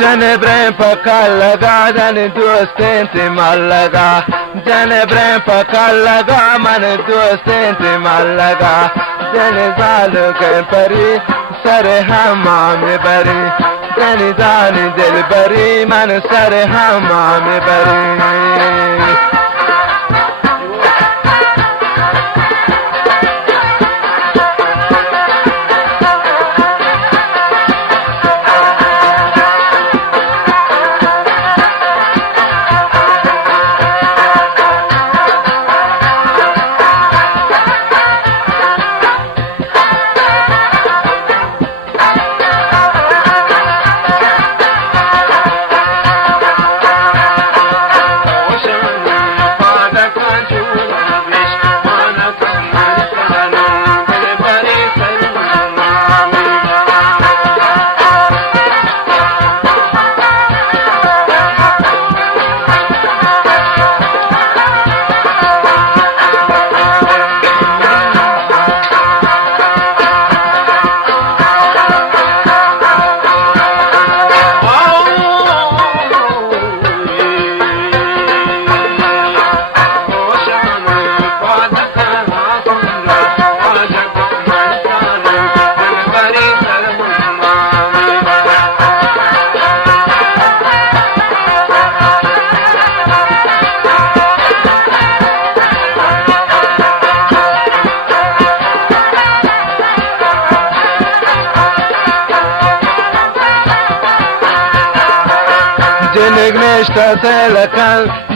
जन ब्रेम पका लगा जन दोस्तें ते माल लगा जन ब्रेम पका लगा मन दोस्तें ते माल लगा जन जालू के परी सर हमा में बरी जन जानी दिल बरी मन सर हमा में बरी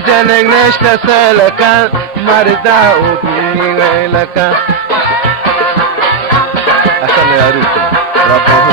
جنگ نشته سلکن مردا اوتی ویلکن اصلا یارو